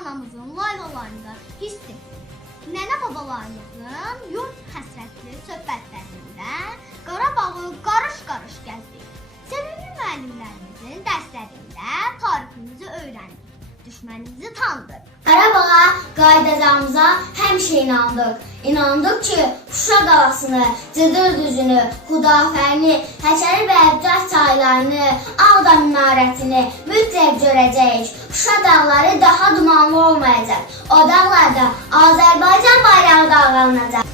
anamızın laylalarında hissim. Nənə babalarımızın yurt həsrətli söhbətlərində Qarabağı qarış-qarış gəzdik. Sevimli müəllimlərimizin dərslərində tariximizi öyrəndik. Düşmənimizi tanıdıq. Qarabağa qaydacağımıza həmişə inandıq. İnandıq ki, Şuşa qalasını, Cıdır düzünü, Xudafərini, Həçəri və Əcəz çaylarını, Ağdam minarətini mütləq görəcəyik. Şuşa dağları daha dumanlı olmayacaq. O dağlarda Azərbaycan bayrağı dalgalanacaq.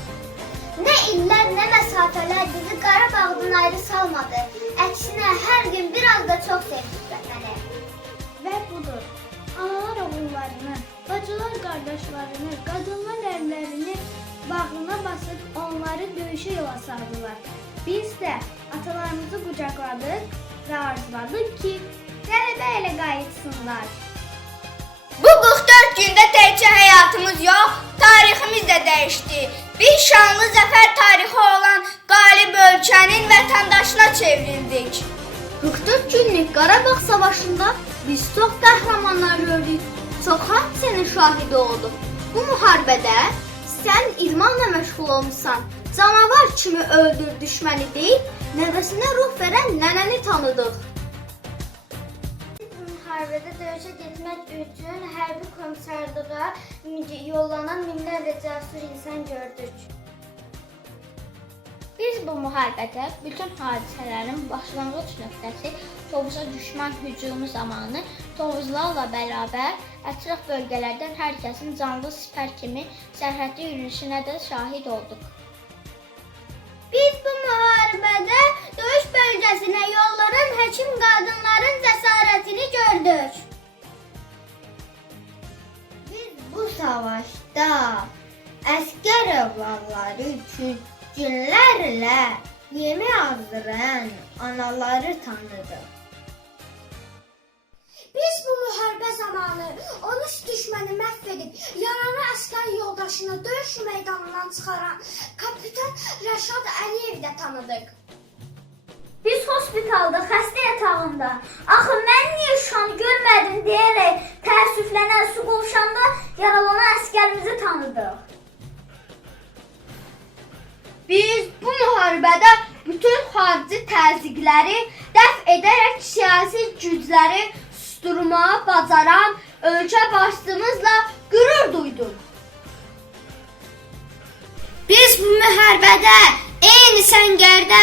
Nə illər, nə məsafələr bizi Qarabağdan ayrı salmadı. Əksinə hər gün biraz da çox sevdik vətəni. Və budur. Analar oğullarını, bacılar qardaşlarını, qadınlar ərlərini bağrına basıb onları döyüşə yola saldılar. Biz də atalarımızı qucaqladıq və arzuladıq ki, qələbə ilə qayıtsınlar. Bu 44 gündə təkcə həyatımız yox, tariximiz də dəyişdi. Biz şanlı zəfər tarixi olan qalib ölkənin vətəndaşına çevrildik. 44 günlük Qarabağ savaşında biz çox qəhrəmanlar gördük. Çox hadisənin şahidi olduq. Bu müharibədə sən idmanla məşğul olmusan. Canavar kimi öldür düşməni deyib, nəvəsinə ruh verən nənəni tanıdıq. Müharibədə döyüşə getmək üçün hərbi komissarlığa yollanan minlərlə cəsur insan gördük. Biz bu müharibədə bütün hadisələrin başlanğıc nöqtəsi Tovuza düşman hücumu zamanı Tovuzlarla bərabər ətraf bölgələrdən hər kəsin canlı sipər kimi sərhəddi yürüyüşünə də şahid olduq. Əskər övladları günlərlə yemək hazırlayan anaları tanıdıq. Biz bu müharibə zamanı 13 düşməni məhv edib, yaralı əskər yoldaşını döyüş meydanından çıxaran kapitan Rəşad Əliyevi də tanıdıq. Biz hospitalda, xəstə yatağında, axı mən niyə Şuşanı görmədim deyərək təəssüflənən su qovşanda yaralanan əskərimizi tanıdıq. Biz bu müharibədə bütün xarici təzyiqləri dəf edərək siyasi gücləri susturmağa bacaran ölkə başçımızla qürur duyduq. Biz bu müharibədə eyni səngərdə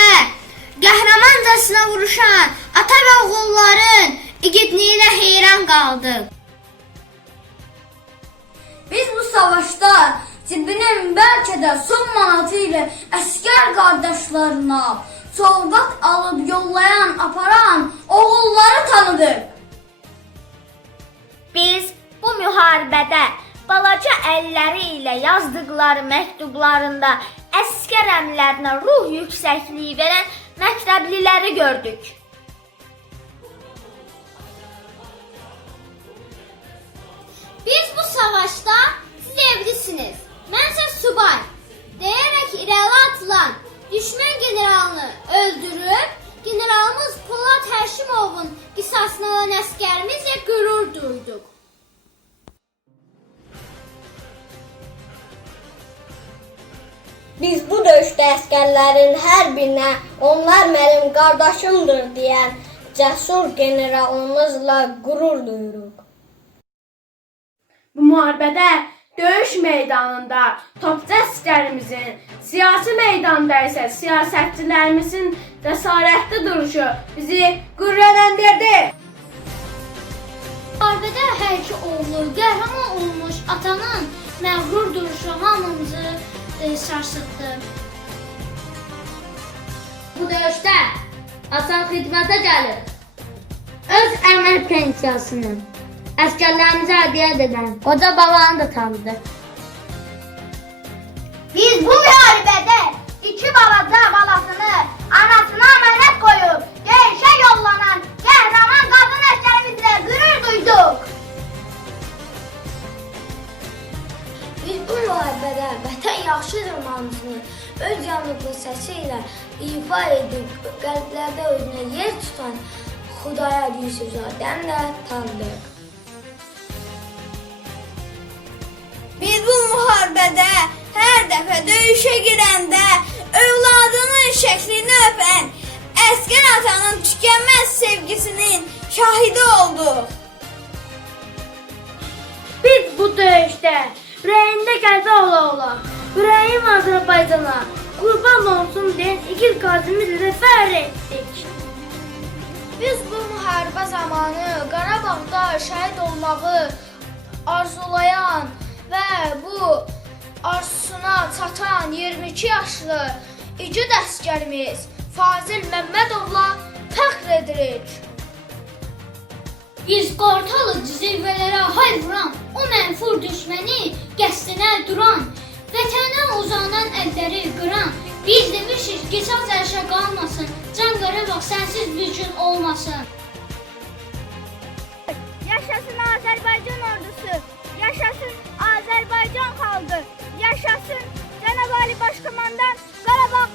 qəhrəmancasına vuruşan ata və oğulların igidliyinə heyran qaldıq. Biz bu savaşda cibinin bəlkə də son manatı ilə əskər qardaşlarına sovqat alıb yollayan, aparan oğulları tanıdıq. Biz bu müharibədə balaca əlləri ilə yazdıqları məktublarında əskər əmlərinə ruh yüksəkliyi verən məktəbliləri gördük. Biz bu savaşta siz evlisiniz. Mənsə subay. Deyərək irəli atılan düşmən generalını öldürüb, generalımız Polat Həşimovun qisasını alan əskərimizlə qürur duyduq. Biz bu döyüşdə əskərlərin hər birinə onlar mənim qardaşımdır deyən cəsur generalımızla qürur duyuruq. Bu müharibədə döyüş meydanında topçu əsgərimizin, siyasi meydanda isə siyasətçilərimizin cəsarətli duruşu bizi qürrələndirdi. Müharibədə hər iki oğlu qəhrəman olmuş atanın məğrur duruşu hamımızı e, sarsıtdı. Bu döyüşdə Hasan xidmətə gəlib. Öz əmək pensiyasını əskərlərimizə hədiyyə edən qoca babanı da tanıdı. Biz bu müharibədə müharibədə vətən yaxşıdır mahnısını öz yanıqlı səsi ifa edib qəlblərdə özünə yer tutan Xudayar Yusufzadəni də tanıdıq. müharibədə, hər dəfə döyüşə girəndə övladının şəklini öpən əskər atanın tükənməz sevgisinin şahidi olduq. Biz bu döyüşdə ürəyində qəlbə ola ola, ürəyim Azərbaycana qurban olsun deyən igid qazimizlə fəxr etdik. Biz bu müharibə zamanı Qarabağda şəhid olmağı arzulayan və bu arzusuna çatan 22 yaşlı igid əsgərimiz Fazil Məmmədovla fəxr edirik. Biz qartalı zirvələrə hay vuran, o mənfur düşməni qəsdinə duran, vətənə uzanan əlləri qıran, biz demişik qisas ərşə qalmasın, can Qarabağ sənsiz bir gün olmasın. Yaşasın Azərbaycan ordusu, yaşasın Azərbaycan xalqı, yaşasın Cənab Ali Başkomandan Qarabağ